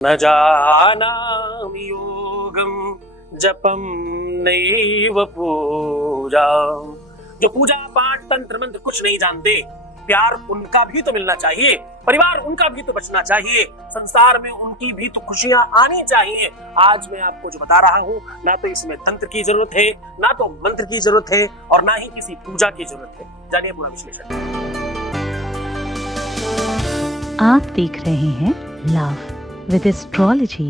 न जानामि योगम जपम नैव पूजा। जो पूजा पाठ तंत्र मंत्र कुछ नहीं जानते, प्यार उनका भी तो मिलना चाहिए, परिवार उनका भी तो बचना चाहिए, संसार में उनकी भी तो खुशियां आनी चाहिए। आज मैं आपको जो बता रहा हूँ, ना तो इसमें तंत्र की जरूरत है, ना तो मंत्र की जरूरत है, और ना ही किसी पूजा की जरूरत है। जानिए पूरा विश्लेषण। आप देख रहे हैं लव विद एस्ट्रोलॉजी।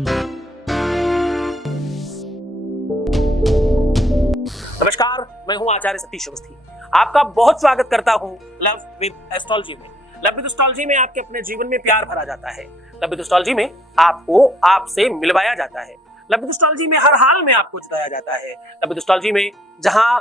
नमस्कार, मैं हूं आचार्य सतीश अवस्थी। आपका बहुत स्वागत करता हूं लव विद एस्ट्रोलॉजी में। लव विद एस्ट्रोलॉजी में आपके अपने जीवन में प्यार भरा जाता है। लव विद एस्ट्रोलॉजी में आपको आपसे मिलवाया जाता है। लव विद एस्ट्रोलॉजी में हर हाल में आपको जिताया जाता है। लव विद एस्ट्रोलॉजी में जहां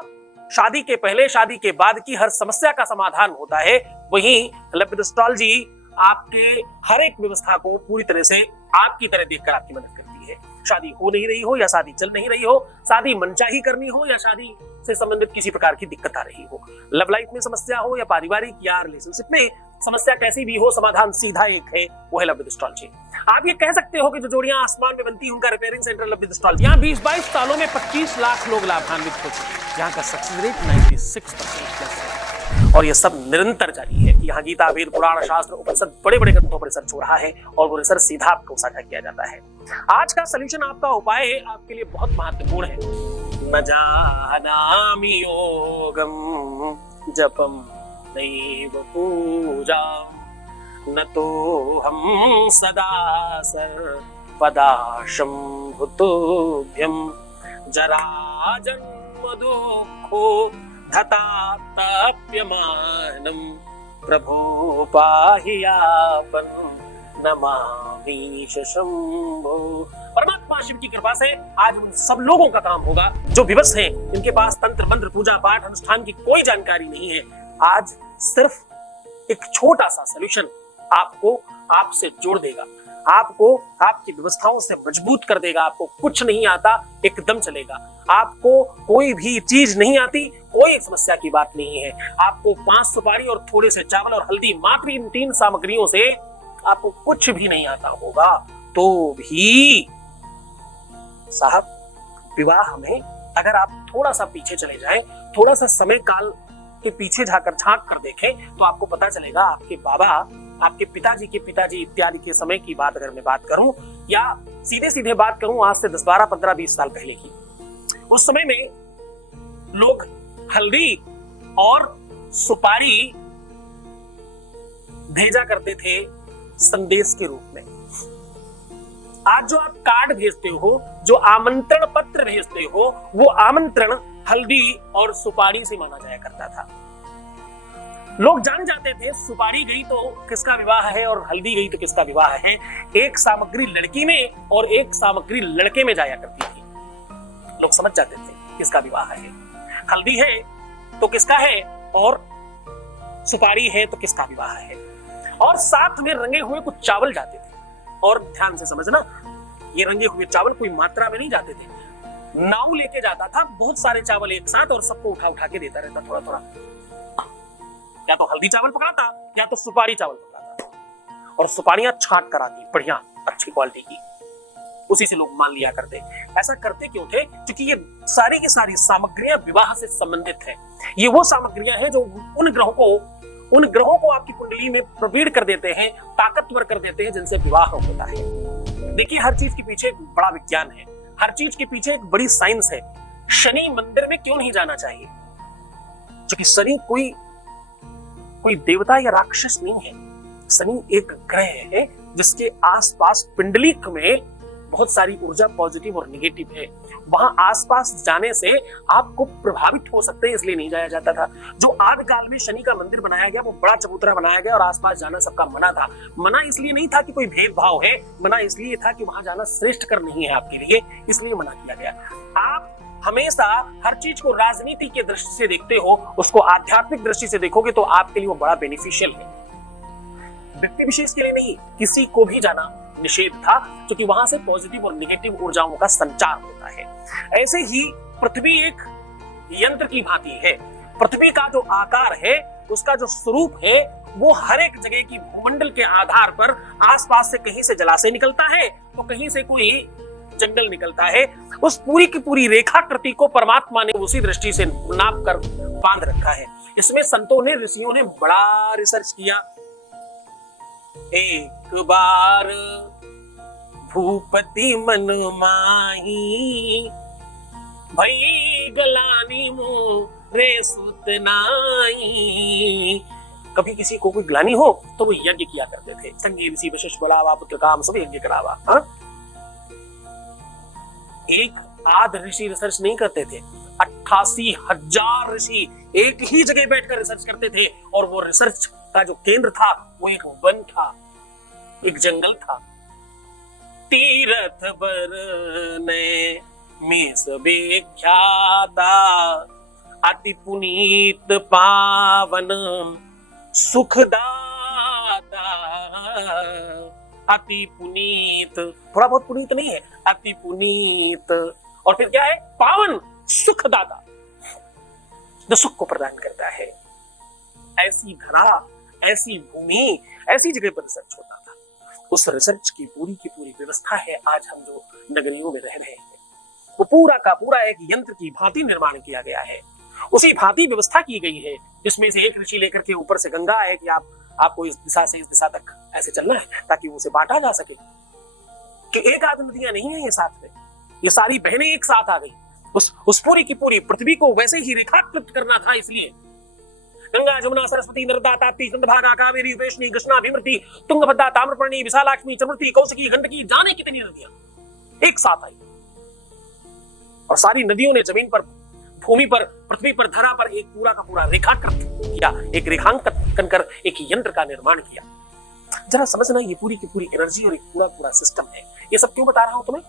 शादी के पहले, शादी के बाद की हर समस्या का समाधान होता है, वहीं लव विद एस्ट्रोलॉजी आपके हर एक व्यवस्था को पूरी तरह से आपकी तरह देखकर आपकी मदद करती है। शादी हो नहीं रही हो या शादी चल नहीं रही हो, शादी मनचाही करनी हो या शादी से संबंधित किसी प्रकार की दिक्कत आ रही हो, लव लाइफ में समस्या हो या पारिवारिक या रिलेशनशिप में समस्या कैसी भी हो, समाधान सीधा एक है, वो है लव विद एस्ट्रोलॉजी। आप ये कह सकते हो कि जो जोड़ियां आसमान में बनती हैं उनका repairing centre love with astrology. यहाँ 20-22 सालों में 25 लाख लोग लाभान्वित हो चुके हैं। यहाँ का सक्सेस रेट 96% प्लस है, और ये सब निरंतर जारी है। यहाँ गीता, वेद, पुराण, शास्त्र, उपनिषद बड़े बड़े ग्रंथों पर रिसर्च हो रहा है, और वो रिसर्च सीधा आपको साझा किया जाता है। आज का सलूशन, आपका उपाय आपके लिए बहुत महत्वपूर्ण है। न जानामि योगम जपम नैव पूजा, न तो हम सदा सर्वदा शंभुतोभ्यम जरा जन्म दुःखो धताप्यमानं प्रभो पाहि आपन नमामि शंभो। परमात्मा शिव की कृपा से आज उन सब लोगों का काम होगा जो विवश हैं, जिनके पास तंत्र मंत्र पूजा पाठ अनुष्ठान की कोई जानकारी नहीं है। आज सिर्फ एक छोटा सा सलूशन आपको आपसे जोड़ देगा, आपको आपकी व्यवस्थाओं से मजबूत कर देगा। आपको कुछ नहीं आता, एकदम चलेगा। आपको कोई भी चीज नहीं आती, कोई समस्या की बात नहीं है। आपको 5 सुपारी और थोड़े से चावल और हल्दी, मात्र इन 3 सामग्रियों से आपको कुछ भी नहीं आता होगा, तो भी साहब विवाह में अगर आप थोड़ा सा पीछे चले जाएं, थोड़ा सा समय काल के पीछे झांक कर देखें, तो आपको पता चलेगा आपके बाबा, आपके पिताजी के पिताजी इत्यादि के समय की बात अगर मैं बात करूं, या सीधे बात करूं आज से 10, 12, 15, 20 साल पहले की, उस समय में लोग हल्दी और सुपारी भेजा करते थे संदेश के रूप में। आज जो आप कार्ड भेजते हो, जो आमंत्रण पत्र भेजते हो, वो आमंत्रण हल्दी और सुपारी से माना जाया करता था। लोग जान जाते थे सुपारी गई तो किसका विवाह है और हल्दी गई तो किसका विवाह है। एक सामग्री लड़की में और एक सामग्री लड़के में जाया करती थी। लोग समझ जाते थे किसका विवाह है, हल्दी है तो किसका है, और सुपारी है तो किसका विवाह है। और साथ में रंगे हुए कुछ चावल जाते थे, और ध्यान से समझना, ये रंगे हुए चावल कोई मात्रा में नहीं जाते थे। नाव लेके जाता था बहुत सारे चावल एक साथ, और सबको उठा के देता रहता थोड़ा थोड़ा। या तो हल्दी चावल पकड़ाता या तो सुपारी चावल पकड़ाता, और सुपारियां छांट कर आती बढ़िया अच्छी क्वालिटी की, उसी से लोग मान लिया करते। ऐसा करते क्यों थे? क्योंकि ये सारी की सारी सामग्रियां विवाह से संबंधित है। ये वो सामग्रियां हैं जो उन ग्रहों को आपकी कुंडली में प्रवीण कर देते हैं, ताकतवर कर देते हैं, जिनसे विवाह होता है। देखिए, हर चीज के पीछे एक बड़ा विज्ञान है, हर चीज के पीछे एक बड़ी साइंस है। शनि मंदिर में क्यों नहीं जाना चाहिए? क्योंकि शनि कोई देवता या राक्षस नहीं है। शनि एक ग्रह है जिसके आसपास पिंडलिक में बहुत सारी ऊर्जा पॉजिटिव और निगेटिव है। वहां आसपास जाने से आपको प्रभावित हो सकते हैं, इसलिए नहीं जाया जाता था। जो आदि काल में शनि का मंदिर बनाया गया, वो बड़ा चबूतरा बनाया गया, और आसपास जाना सबका मना था। मना इसलिए नहीं था कि कोई भेदभाव है, मना इसलिए था कि वहां जाना श्रेष्ठकर नहीं है आपके लिए, इसलिए मना किया गया। आप हमेशा हर चीज को राजनीति के दृष्टि से देखते हो, उसको आध्यात्मिक दृष्टि से देखोगे तो आपके लिए वो बड़ा बेनिफिशियल है। व्यक्ति विशेष के लिए नहीं, किसी को भी जाना निषेध था, क्योंकि वहां से पॉजिटिव और नेगेटिव ऊर्जाओं का संचार होता है। ऐसे ही पृथ्वी एक यंत्र की भांति है। पृथ्वी का जो आकार है उसका जो स्वरूप है वो हर एक जगह की भूमंडल के आधार पर आसपास से कहीं से जलाशय निकलता है तो कहीं से कोई जंगल निकलता है। उस पूरी की पूरी रेखाकृति को परमात्मा ने उसी दृष्टि से नाप कर बांध रखा है। इसमें संतों ने, ऋषियों ने बड़ा रिसर्च किया। एक बार भूपति मन माही, भई गलानी मोरे सुत नाई। कभी किसी को कोई ग्लानी हो तो वो यज्ञ किया करते थे। संगी ऋषि वशिष्ठ बलावा पुत्र काम सब यज्ञ करावा। एक आध ऋषि रिसर्च नहीं करते थे, 88,000 ऋषि एक ही जगह बैठकर रिसर्च करते थे। और वो रिसर्च का जो केंद्र था वो एक वन था, एक जंगल था। तीरथ बरने में सबे ख्याता, अति पुनीत पावन सुखदाता। अति पुनीत, थोड़ा बहुत पुनीत नहीं है, अति पुनीत। और फिर क्या है? पावन सुखदाता, जो सुख को प्रदान करता है। ऐसी धरा, ऐसी भूमि, ऐसी जगह पर रिसर्च होता था। उस रिसर्च की पूरी व्यवस्था है आज हम जो नगरियों में रह रहे हैं। वो पूरा का पूरा एक यंत्र की भांति निर्माण किया गया है। उसी भांति व्यवस्था की गई है जिसमें से एक ऋषि लेकर के ऊपर से गंगा है कि आपको इस दिशा से इस दिशा तक ऐसे चलना है ताकि उसे बांटा जा सके। कि एक आध नदियां नहीं है ये साथ में, ये सारी बहनें एक साथ आ गई। उस पूरी की पूरी पृथ्वी को वैसे ही रेखाकृत करना था। इसलिए गंगा जमुना सरस्वती नर्मदा ताप्ती चंद्रभागा कावेरी वेशनी कृष्णा भीमवती तुंगभद्रा ताम्रपर्णी विशालाक्ष्मी चमृति कौशिकी गंडकी, जाने कितनी नदियां एक साथ आई। और सारी नदियों ने जमीन पर, भूमि पर, पृथ्वी पर, धरा पर एक पूरा का पूरा रेखाकृत किया, एक रेखांकन कर एक यंत्र का निर्माण किया। जरा समझना, ये पूरी की पूरी एनर्जी और एक पूरा सिस्टम है। ये सब क्यों बता रहा हूं तुम्हें?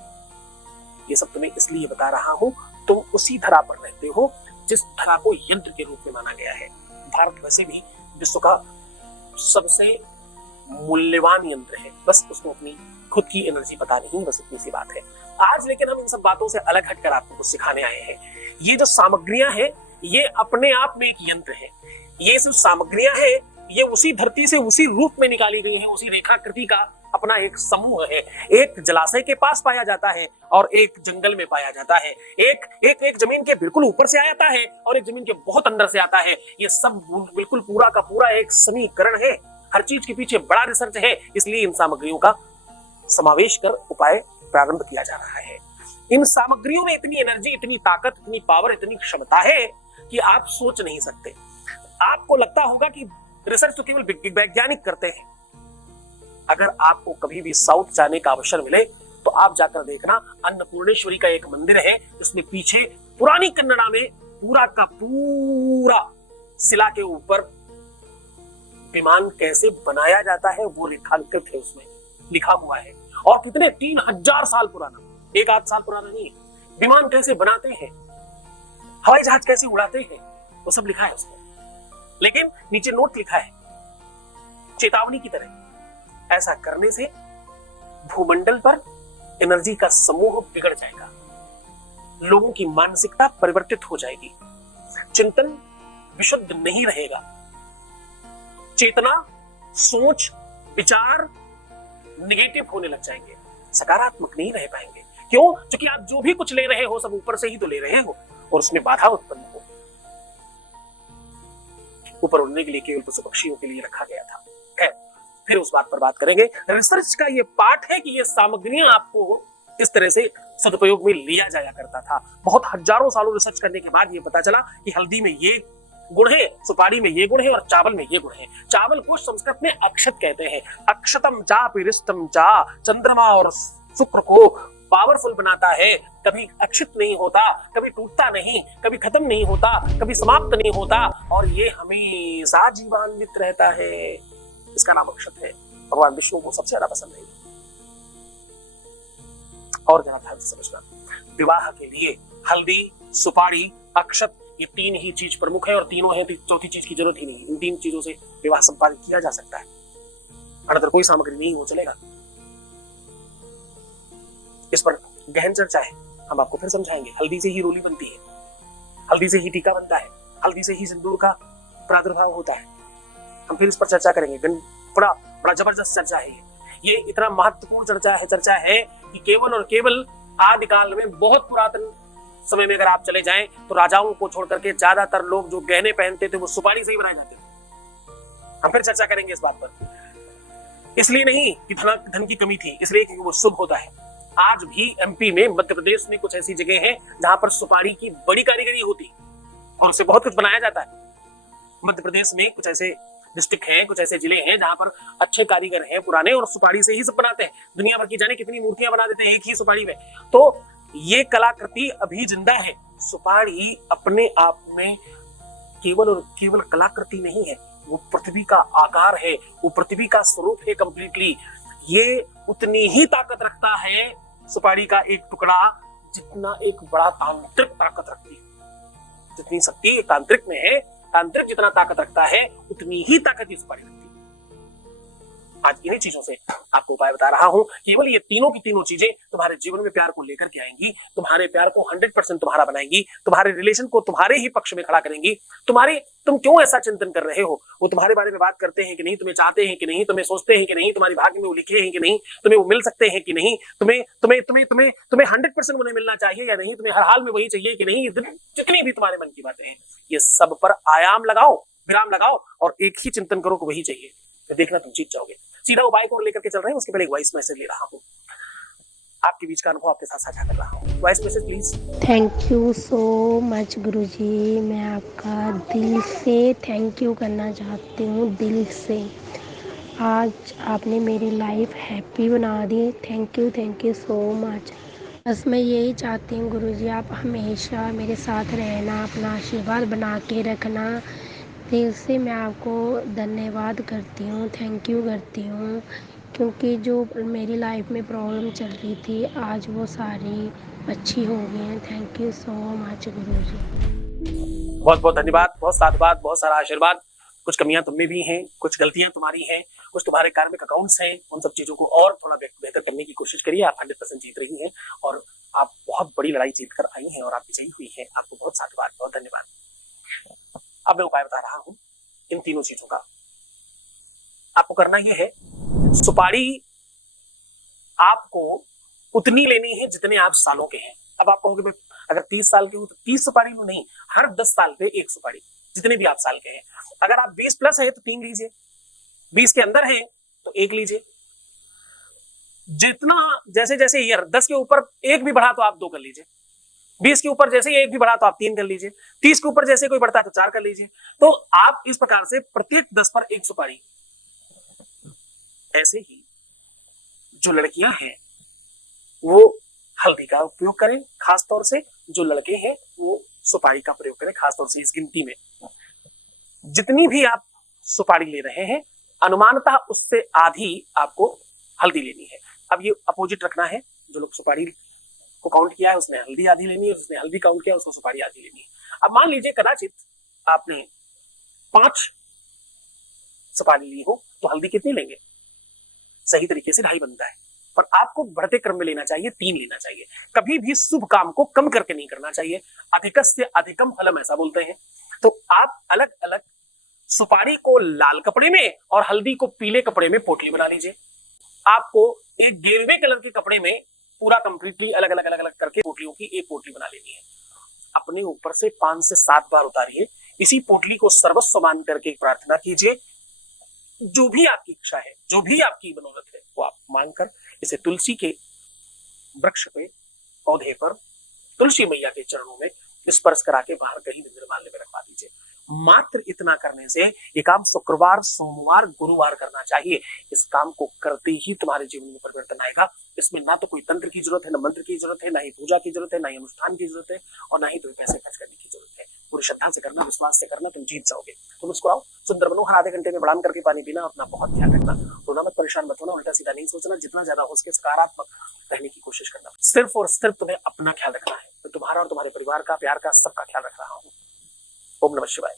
ये सब तुम्हें इसलिए बता रहा हूं, तुम उसी धरा पर रहते हो जिस धरा को यंत्र के रूप में माना गया है। भारत वैसे भी विश्व का सबसे मूल्यवान यंत्र है, बस उसको अपनी खुद की एनर्जी पता नहीं, बस इतनी सी बात है। आज लेकिन हम इन सब बातों से अलग हटकर आपको कुछ सिखाने आए हैं। ये जो सामग्रियां हैं ये अपने आप में एक यंत्र है। ये सिर्फ सामग्रियां हैं, ये उसी धरती से उसी रूप में निकाली गई है, उसी रेखाकृति का अपना एक समूह है। एक जलाशय के पास पाया जाता है और एक जंगल में पाया जाता है। एक जमीन के बिल्कुल ऊपर से आता है और एक जमीन के बहुत अंदर से आता है। ये सब बिल्कुल पूरा का पूरा एक समीकरण है। हर चीज के पीछे बड़ा रिसर्च है, इसलिए इन सामग्रियों का समावेश कर उपाय प्रारंभ किया जा रहा है। इन सामग्रियों में इतनी एनर्जी, इतनी ताकत, इतनी पावर, इतनी क्षमता है कि आप सोच नहीं सकते। आपको लगता होगा कि रिसर्च तो केवल वैज्ञानिक करते हैं। अगर आपको कभी भी साउथ जाने का अवसर मिले तो आप जाकर देखना, अन्नपूर्णेश्वरी का एक मंदिर है जिसमें पीछे पुरानी कन्नड़ा में पूरा का पूरा शिला के ऊपर विमान कैसे बनाया जाता है वो रेखांकित है, उसमें लिखा हुआ है। और कितने 3000 साल पुराना, एक आध साल पुराना नहीं, विमान कैसे बनाते हैं, हवाई जहाज कैसे उड़ाते हैं, वो सब लिखा है उसमें। लेकिन नीचे नोट लिखा है चेतावनी की तरह, ऐसा करने से भूमंडल पर एनर्जी का समूह बिगड़ जाएगा, लोगों की मानसिकता परिवर्तित हो जाएगी, चिंतन विशुद्ध नहीं रहेगा, चेतना, सोच, विचार निगेटिव होने लग जाएंगे, सकारात्मक नहीं रह पाएंगे। क्यों? क्योंकि आप जो भी कुछ ले रहे हो सब ऊपर से ही तो ले रहे हो और उसमें बाधा उत्पन्न हो। ऊपर उड़ने के लिए केवल पशु पक्षियों के लिए रखा गया था। खैर, फिर उस बात पर बात करेंगे। रिसर्च का ये पार्ट है कि ये सामग्रियां आपको इस तरह से सदुपयोग में लिया जाया करता था। बहुत हजारों सालों रिसर्च करने के बाद ये पता चला कि हल्दी में ये गुण है, सुपारी में ये गुण है और चावल में ये गुण है। चावल को संस्कृत में अक्षत कहते हैं। अक्षतम चा पिरिष्टम चा, चंद्रमा और शुक्र को पावरफुल बनाता है। कभी अक्षित नहीं होता, कभी टूटता नहीं, कभी खत्म नहीं होता, कभी समाप्त नहीं होता और ये हमेशा जीवान्वित रहता है। इसका नाम अक्षत है। भगवान विष्णु को सबसे ज्यादा पसंद है। और जरा ध्यान से समझना, विवाह के लिए हल्दी, सुपारी, अक्षत, ये तीन ही चीज प्रमुख है और तीनों है, चौथी चीज की जरूरत ही नहीं। इन तीन चीजों से विवाह संपादित किया जा सकता है, अगर कोई सामग्री नहीं हो चलेगा। इस पर गहन चर्चा है, हम आपको फिर समझाएंगे। हल्दी से ही रोली बनती है, हल्दी से ही टीका बनता है, हल्दी से ही सिंदूर का प्रादुर्भाव होता है। हम फिर इस पर चर्चा करेंगे। बड़ा बड़ा जबरदस्त चर्चा है ये इतना महत्वपूर्ण चर्चा है कि केवल और केवल आदिकाल में, बहुत पुरातन समय में अगर आप चले जाएं तो राजाओं को छोड़ करके ज्यादातर लोग जो गहने पहनते थे वो सुपारी से ही बनाए जाते थे। हम फिर चर्चा करेंगे इस बात पर। इसलिए नहीं कि धन की कमी थी, इसलिए क्योंकि वो शुभ होता है। आज भी एमपी में, मध्य प्रदेश में कुछ ऐसी जगह है जहां पर सुपारी की बड़ी कारीगरी होती और उससे बहुत कुछ बनाया जाता है। मध्य प्रदेश में कुछ ऐसे डिस्ट्रिक्ट हैं, कुछ ऐसे जिले हैं जहां पर अच्छे कारीगर हैं पुराने, और सुपारी से ही सब बनाते हैं। दुनिया भर की जाने कितनी मूर्तियां बना देते हैं एक ही सुपारी में। तो ये कलाकृति अभी जिंदा है। सुपारी अपने आप में केवल और केवल कलाकृति नहीं है, वो पृथ्वी का आकार है, वो पृथ्वी का स्वरूप है कंप्लीटली। ये उतनी ही ताकत रखता है सुपारी का एक टुकड़ा जितना एक बड़ा तांत्रिक ताकत रखती है। जितनी शक्ति एक तांत्रिक में है, तांत्रिक जितना ताकत रखता है उतनी ही ताकत की सुपारी रखती है। आज इन्हीं चीजों से आपको उपाय बता रहा हूं। केवल ये तीनों की तीनों चीजें तुम्हारे जीवन में प्यार को लेकर के आएंगी, तुम्हारे प्यार को 100% तुम्हारा बनाएंगी, तुम्हारे रिलेशन को तुम्हारे ही पक्ष में खड़ा करेंगी। तुम क्यों ऐसा चिंतन कर रहे हो, वो तुम्हारे बारे में बात करते हैं कि नहीं, तुम्हें चाहते हैं कि नहीं, तुम्हें सोचते हैं कि नहीं, तुम्हारी भाग्य में वो लिखे हैं कि नहीं, तुम्हें वो मिल सकते हैं कि नहीं, तुम्हें 100% उन्हें मिलना चाहिए या नहीं, तुम्हें हर हाल में वही चाहिए कि नहीं, जितनी भी तुम्हारे मन की बातें हैं, ये सब पर आयाम लगाओ, विराम लगाओ और एक ही चिंतन करो कि वही चाहिए। तो देखना तुम जीत जाओगे। सीधा उपाय को लेकर के चल रहे हैं, उसके पहले एक वॉइस मैसेज ले रहा हूँ। आपके बीच का अनुभव आपके साथ साझा कर रहा हूँ। Voice message please. Thank you so much Guruji, मैं आपका दिल से थैंक यू करना चाहती हूँ, दिल से। आज आपने मेरी लाइफ हैप्पी बना दी। Thank you so much. बस मैं यही चाहती हूँ गुरुजी, आप हमेशा मेरे साथ रहना, अपना आशीर्वाद बना के रखना। दिल से मैं आपको धन्यवाद करती हूँ, थैंक यू करती हूँ, क्योंकि जो मेरी लाइफ में प्रॉब्लम चल रही थी आज वो सारी अच्छी हो गई हैं। थैंक यू सो मच गुरुजी। बहुत बहुत धन्यवाद, बहुत साधुवाद, बहुत सारा आशीर्वाद। कुछ कमियां तुम में भी हैं, कुछ गलतियां तुम्हारी हैं, कुछ तुम्हारे कार्मिक अकाउंट्स हैं, उन सब चीजों को और थोड़ा बेहतर करने की कोशिश करिए। आप 100% जीत रही हैं और आप बहुत बड़ी लड़ाई जीत कर आई हैं और आप विजयी हुई हैं। आपको बहुत साधुवाद, बहुत धन्यवाद। अब मैं उपाय बता रहा हूं इन तीनों चीजों का। आपको करना यह है, सुपारी आपको उतनी लेनी है जितने आप सालों के हैं। अब आप कहोगे मैं अगर 30 साल के हूं तो 30 सुपारी लो, नहीं, हर 10 साल पे एक सुपारी, जितने भी आप साल के हैं। अगर आप 20 प्लस है तो 3 लीजिए, 20 के अंदर है तो 1 लीजिए। जितना जैसे जैसे ईयर 10 के ऊपर एक भी बढ़ा तो आप 2 कर लीजिए, 20 के ऊपर जैसे ही एक भी बढ़ा तो आप 3 कर लीजिए, 30 के ऊपर जैसे कोई बढ़ता है तो 4 कर लीजिए। तो आप इस प्रकार से प्रत्येक 10 पर 1 सुपारी। ऐसे ही जो लड़कियां हैं वो हल्दी का उपयोग करें, खासतौर से जो लड़के हैं वो सुपारी का प्रयोग करें, खासतौर से इस गिनती में। जितनी भी आप सुपारी ले रहे हैं अनुमानतः उससे आधी आपको हल्दी लेनी है। अब ये अपोजिट रखना है, जो लोग सुपारी को काउंट किया है उसने हल्दी आधी लेनी है, उसने हल्दी काउंट किया उसको सुपारी आधी लेनी है। अब मान लीजिए कदाचित आपने 5 सुपारी ली हो तो हल्दी कितनी लेंगे? सही तरीके से 2.5 बनता है, पर आपको बढ़ते क्रम में लेना चाहिए, 3 लेना चाहिए। कभी भी शुभ काम को कम करके नहीं करना चाहिए। अधिकस्य अधिकम फलम ऐसा बोलते हैं। तो आप अलग अलग सुपारी को लाल कपड़े में और हल्दी को पीले कपड़े में पोटली बना लीजिए। आपको एक गेरुए कलर के कपड़े में पूरा कंप्लीटली अलग अलग करके पोटलियों की एक पोटली बना लेनी है। अपने ऊपर से 5 से 7 बार उतारिए। इसी पोटली को सर्वस्व मान करके प्रार्थना कीजिए। जो भी आपकी इच्छा है, जो भी आपकी मनोरथ है, वो आप मांगकर इसे तुलसी के वृक्ष पे, पौधे पर, तुलसी मैया के चरणों में स्पर्श करा के बाहर कहीं निर्माल्य में रखवा दीजिए। मात्र इतना करने से ये काम शुक्रवार, सोमवार, गुरुवार करना चाहिए। इस काम को करते ही तुम्हारे जीवन में परिवर्तन आएगा। इसमें ना तो कोई तंत्र की जरूरत है, ना मंत्र की जरूरत है, ना ही पूजा की जरूरत है, ना ही अनुष्ठान की जरूरत है और ना ही तुम्हें पैसे खर्च करने की जरूरत है। पूरी श्रद्धा से करना, विश्वास से करना, तुम जीत जाओगे। तुम मुस्कुराओ, सुंदर बनो, हर आधे घंटे में बड़ाम करके पानी पीना, अपना बहुत ध्यान रखना, रोना मत, परेशान मत होना, उल्टा सीधा नहीं सोचना, जितना ज्यादा हो सके सकारात्मक रहने की कोशिश करना। सिर्फ और सिर्फ तुम्हें अपना ख्याल रखना है। तो तुम्हारा और तुम्हारे परिवार का, प्यार का, सबका ख्याल रख रहा हूँ। ओम नमः शिवाय।